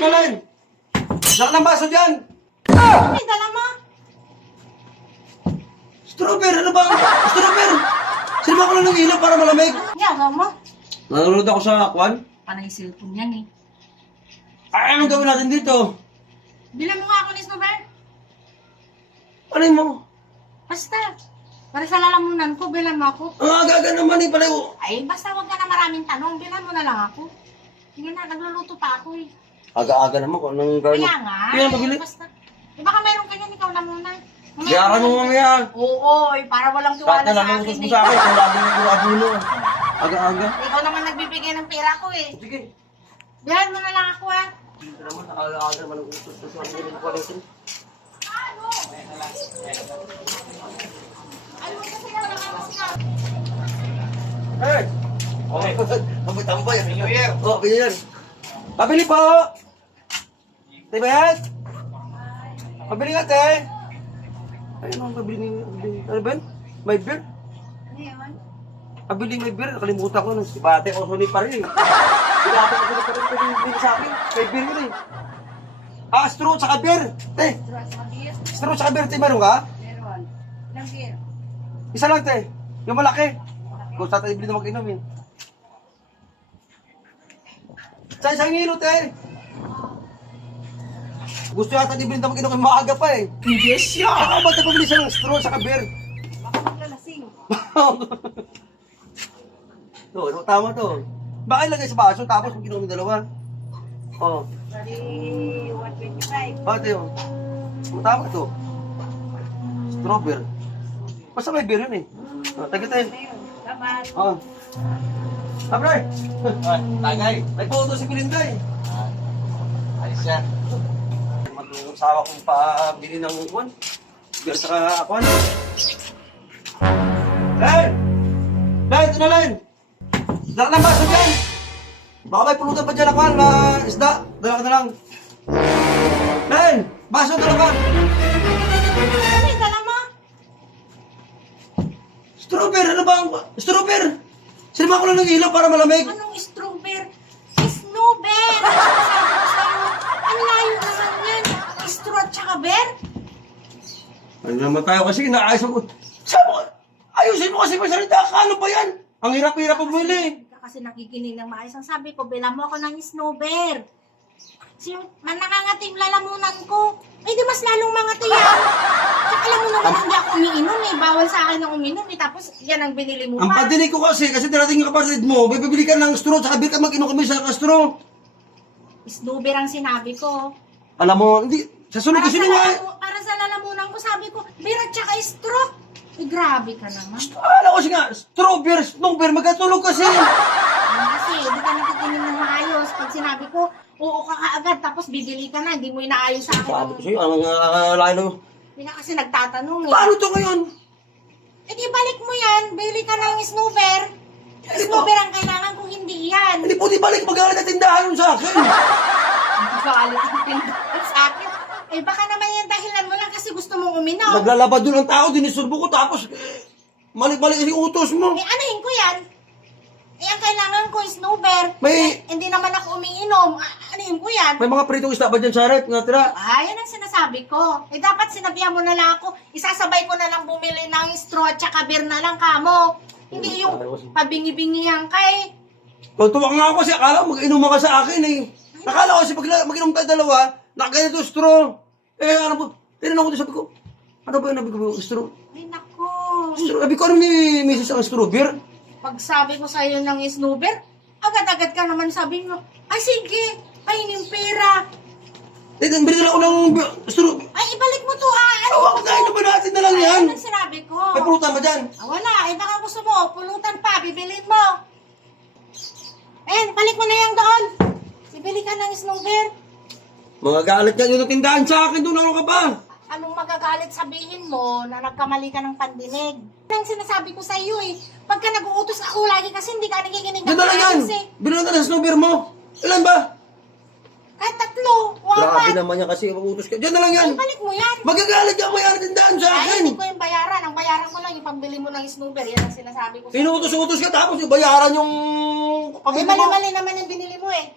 ito na lang. Saan ng baso dyan? Ay, dala mo. Strawberry, ano ba? Strawberry! Sino ko lang ng ilaw para malamig? Yawa mo. Nanonood ako sa kwan. Panay cellphone yan eh. Ay, anong gawin natin dito? Bilang mo nga ako ni Snowbird. Ano mo? Basta. Para sa lalamunan ko, bilang mo ako. Ang aga-aga naman eh, palayo. Ay, basta wag ka na maraming tanong. Bilang mo na lang ako. Sige na, nagluluto pa ako eh. Aga-aga naman kung anong gawin. Kaya nga. Kaya mabili. Basta. Eh, baka mayroon ganyan, ikaw na muna. Yaran mo mamaya. Oo, para walang tiwala Kahit na sa lang akin. mo sa akin, kung lagi mo abuno. Aga-aga. Ikaw naman nagbibigay ng pera ko eh. Sige. Bilang mo na lang ako ah. Ito naman, aga-aga naman ang utos. Ito ang ganyan ko ulit. Ano kasi na lang ako sila? Hey! Okay. Tambay-tambay. New Year. Oh, New Year. Pabili po! Tibet! Pabili nga, te! Ay, ano ang pabili ni... Ano ba yun? May beer? Ngayon? Pabili may beer. Nakalimutan ko. Si Bate o Sony pa rin. Pinapin ko na pa rin pabili sa akin. May beer yun eh. Ah, straw tsaka beer! Te! Straw tsaka beer, te. Meron ka? Meron. Ilang beer? Isa lang, te. Yung malaki. Kung saan tayo bili na mag-inom yun. Sa isang hilo, te. Gusto yata di bili na mag-inom yung maaga pa eh. Yes, yeah. Ako ba ito pabili siya ng straw sa beer? Baka maglalasing. to, tama to. Baka ilagay sa baso tapos mag-inom yung dalawa. Oh. Sorry, 125. Bakit yun? Tama to. Strawberry. Basta may beer yun eh. Oh, tayo tayo. Dapat. Oh. Abray! Tagay! Nagputo si Pilinday. Ayos yan. Matulong sa awa kong pabili ng uwan. Beer sa akuan. Len! Len! Ito na Len! Dala ka ng baso dyan! Baka may pulutan pa dyan akuan na isda. Dala ka na lang. Len! Baso dala ka! Ano yung dala mo? Strawberry! Ano ba ang... Strawberry! Sinima ko lang ng ilaw para malamig. Anong strawberry? Snowbear! Ano sabi ko sa'yo? Ang layo naman yan. Straw at saka bear? Ano naman tayo kasi inaayos mo. Sabi mo, ayusin mo kasi masalita ka. Ano ba yan? Ang hirap-hirap bumili. Kasi nakikinig ng maayos. Ang sabi ko, bilang mo ako ng snowbear. Nangangating lalamunan ko. Eh, di mas lalong mangati yan. Tsaka alam mo naman, hindi ako umiinom eh. Bawal sa akin ang uminom eh. Tapos, yan ang binili mo Ang pa. padinig ko kasi darating yung kapatid mo, may bibili ka ng straw, tsaka beer ka mag-inom kami sa straw. Snowbear ang sinabi ko. Alam mo, hindi, sa sunod kasi nga, Para sa lalamunan ko, sabi ko, beer at saka straw. Eh, grabe ka naman. alam ko siya nga, straw beer, snow beer, magkatulog kasi. Kasi, hindi ka nakikinig ng maayos. Pag sinabi ko, oo ka kaagad, tapos bibili ka na, hindi mo inaayos sa Sabi ko akin. sa'yo, ang lalo. Hindi ka kasi nagtatanong eh. Paano to ngayon? Eh di balik mo yan, bili ka ng snowbear. Snowbear ang kailangan kung hindi yan. Hindi po di balik, magalit na tindahan yun sa akin. Hindi ka alit ang tindahan sa akin. Eh baka naman yan dahilan mo lang kasi gusto mong uminom. Naglalaba doon ang tao, dinisurbo ko, tapos, malik-balik kasi utos mo. Eh anuhin ko yan? Eh ang kailangan ko is snowbear. May- Eh, hindi naman ako umiinom. Anuhin ko yan? May mga pritong isda ba dyan sa rep? Natira? Ah, yan ang sinasabi ko. Eh dapat sinabihan mo na lang ako, isasabay ko na lang bumili ng straw at saka beer na lang kamo. Hindi yung pabingi-bingi yan kay. Tutuwa nga ako kasi akala ko mag-inom ka sa akin eh. Akala ko kasi pag mag-inom tayo dalawa, nakaganito straw. Eh ano po, tinanong ko doon, sabi ko, ano ba yung nabi ko yung straw? Ay naku. Straw, sabi ko ano ni Mrs. ang straw beer? Pag sabi ko sa'yo ng snowbear, agad-agad ka naman sabi mo, ay sige, painin pera. Eh, bili na ako ng straw. Ay, ibalik mo to ah. Ano Ano ako kain na ba natin na lang yan? Ano ang sinabi ko? May pulutan ba dyan? Ah, wala, eh baka gusto mo, pulutan pa, bibilin mo. Eh, balik mo na yan doon. Bibili ka ng snowbear. Mga galit yan yung tindahan sa akin, doon ano ka ba? Anong magagalit sabihin mo na nagkamali ka ng pandinig? Yan ang sinasabi ko sa iyo eh. Pagka nag-uutos ako lagi kasi hindi ka nakikinig ng Yan na lang yan. maayos eh. Bili na ng straw beer mo. Ilan ba? Kahit 3, Grabe 4. naman yan kasi utos ka. Diyan na lang yan. Ay, balik mo yan. Magagalit yan may tindahan sa Ay, akin. hindi ko yung bayaran. Ang bayaran ko lang yung pambili mo ng snowbear. Yan ang sinasabi ko. Inuutos-utos ka tapos yung bayaran yung Eh, pamilya mo. mali-mali naman yung binili mo eh.